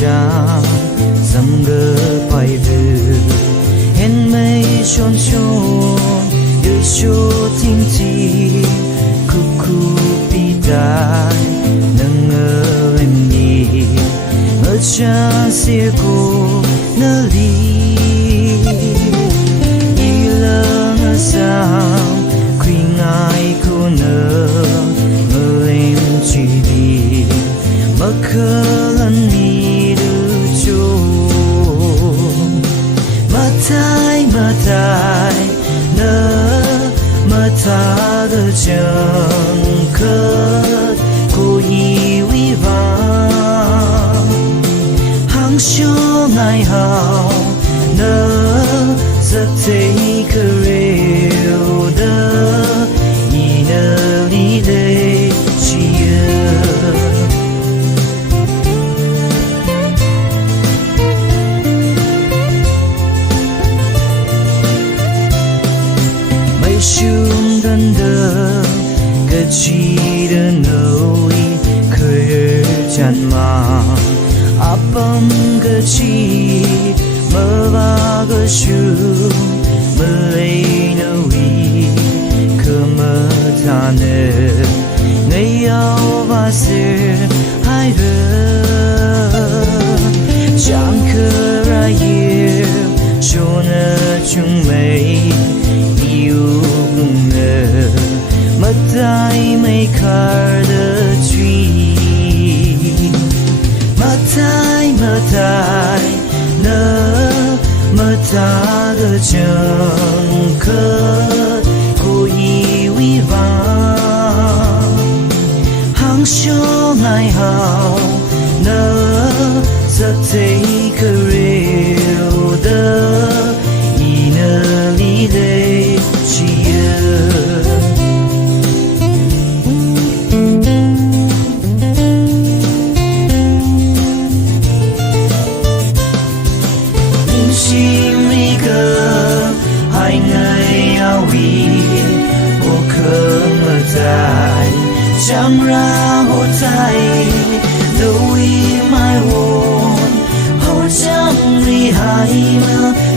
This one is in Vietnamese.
Chàng dầm gỡ bay về hẹn mây tròn tròn yêu cho thiên chi cu cu bi tai nâng ngơ em nhỉ ngỡ cha xia cô nơ ly y lơ ngỡ sao quy ngài cô nơ ngỡ em chỉ đi mơ khơ lần đi tai nơ mà ta的整个故意为望航修爱好nơ rất thấy cơ rêu đơ y nơ đi đây chỉ Shum dan da ga chi da noi khơi chan ma apam ga chi mơ va ga shu mơ lei noi cơ mơ ta ne ngày ao va se hai rơ chẳng cơ ra yêu cho na chung mây yêu ngờ mất tay mấy khar的truy mất tay nỡ mất ta的整个故意为望航修爱好nỡ rất thấy cơ rêu đơ y nơ lý đây心里个还爱要为我可么在想让我在都已埋我后将你还吗